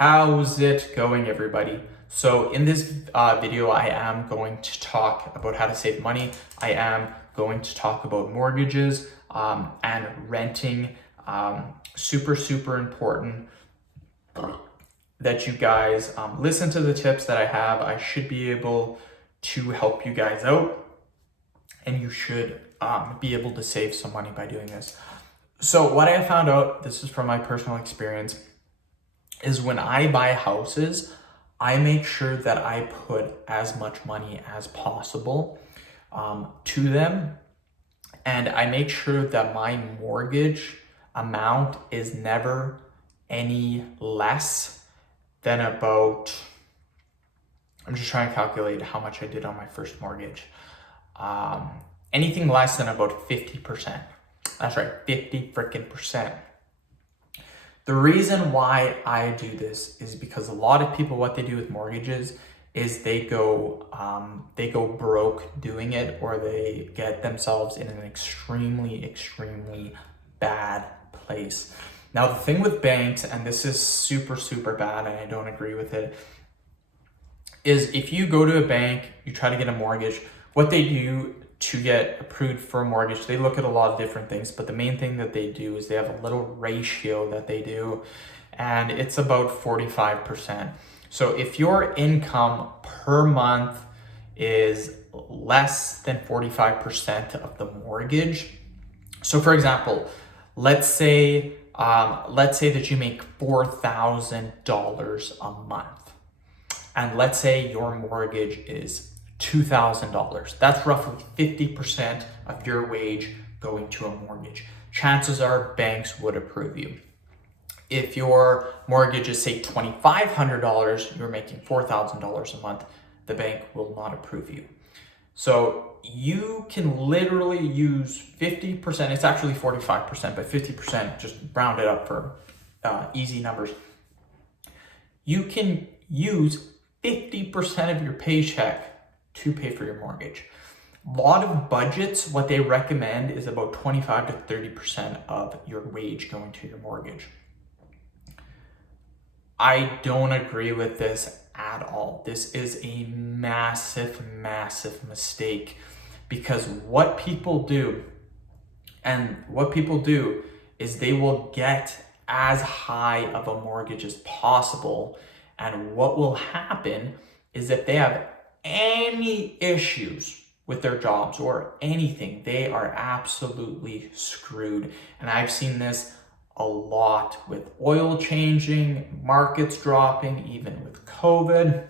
How's it going, everybody? So in this video, I am going to talk about how to save money. I am going to talk about mortgages and renting. Super important that you guys listen to the tips that I have. I should be able to help you guys out, and you should be able to save some money by doing this. So what I found out, this is from my personal experience, is when I buy houses, I make sure that I put as much money as possible to them. And I make sure that my mortgage amount is never any less than about, I'm just trying to calculate how much I did on my first mortgage. Anything less than about 50%. That's right, 50 freaking percent. The reason why I do this is because a lot of people, what they do with mortgages is they go broke doing it, or they get themselves in an extremely bad place. Now, the thing with banks, and this is super bad, and I don't agree with it, is if you go to a bank, you try to get a mortgage, what they do to get approved for a mortgage, they look at a lot of different things, but the main thing that they do is they have a little ratio that they do, and it's about 45%. So if your income per month is less than 45% of the mortgage, so for example, let's say that you make $4,000 a month, and let's say your mortgage is $2,000. That's roughly 50% of your wage going to a mortgage. Chances are banks would approve you. If your mortgage is, say, $2,500, you're making $4,000 a month, the bank will not approve you. So you can literally use 50%, it's actually 45%, but 50%, just round it up for easy numbers. You can use 50% of your paycheck to pay for your mortgage. A lot of budgets, what they recommend is about 25 to 30% of your wage going to your mortgage. I don't agree with this at all. This is a massive mistake, because what people do is they will get as high of a mortgage as possible, and what will happen is if they have any issues with their jobs or anything, they are absolutely screwed. And I've seen this a lot with oil changing, markets dropping, even with COVID.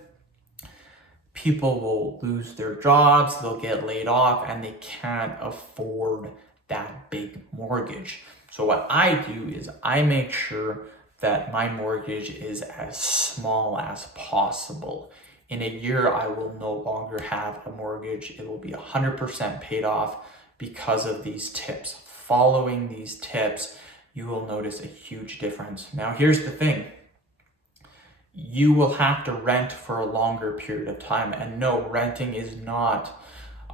People will lose their jobs, they'll get laid off, and they can't afford that big mortgage. So what I do is I make sure that my mortgage is as small as possible. In a year, I will no longer have a mortgage. It will be 100% paid off because of these tips. Following these tips, you will notice a huge difference. Now, here's the thing. You will have to rent for a longer period of time. And no, renting is not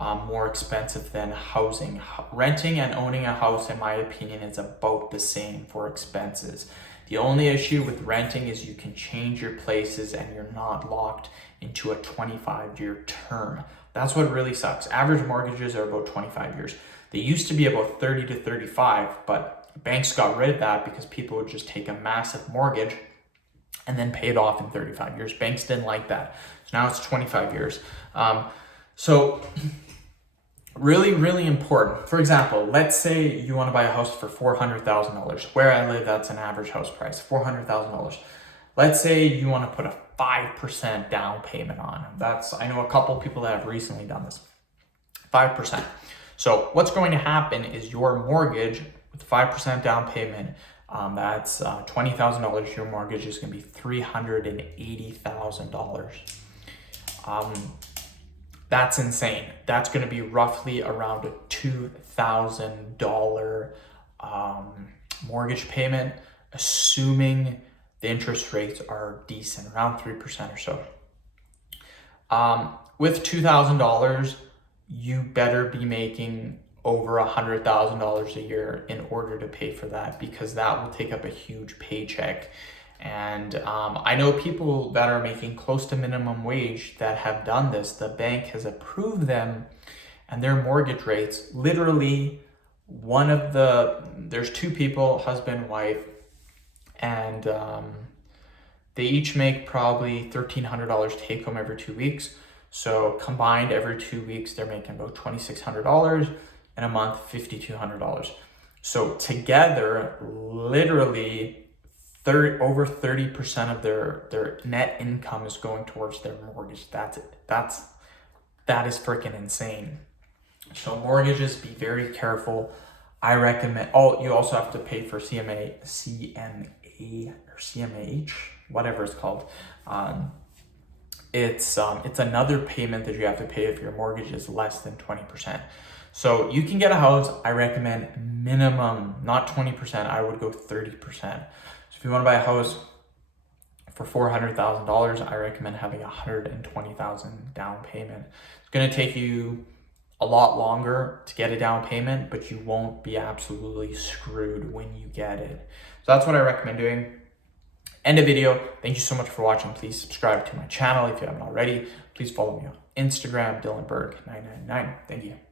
more expensive than housing. Renting and owning a house, in my opinion, is about the same for expenses. The only issue with renting is you can change your places and you're not locked into a 25-year term. That's what really sucks. Average mortgages are about 25 years. They used to be about 30 to 35, but banks got rid of that because people would just take a massive mortgage and then pay it off in 35 years. Banks didn't like that. So now it's 25 years. So really important. For example, let's say you want to buy a house for $400,000. Where I live, that's an average house price, $400,000. Let's say you want to put a 5% down payment on. I know a couple of people that have recently done this. 5%. So what's going to happen is your mortgage with 5% down payment, that's $20,000. Your mortgage is going to be $380,000. That's insane. That's going to be roughly around a $2,000 mortgage payment, assuming the interest rates are decent, around 3% or so. With $2,000, you better be making over $100,000 a year in order to pay for that, because that will take up a huge paycheck And I know people that are making close to minimum wage that have done this. The bank has approved them, and their mortgage rates, literally there's two people, husband, wife, and they each make probably $1,300 take home every 2 weeks. So combined every 2 weeks, they're making about $2,600, and a month, $5,200. So together, literally over 30% of their net income is going towards their mortgage. That is freaking insane. So mortgages, be very careful. I recommend, you also have to pay for CMA or CMH, whatever it's called. It's another payment that you have to pay if your mortgage is less than 20%. So you can get a house. I recommend minimum, not 20%. I would go 30%. So if you want to buy a house for $400,000, I recommend having $120,000 down payment. It's going to take you a lot longer to get a down payment, but you won't be absolutely screwed when you get it. So that's what I recommend doing. End of video. Thank you so much for watching. Please subscribe to my channel if you haven't already. Please follow me on Instagram, DylanBerg999. Thank you.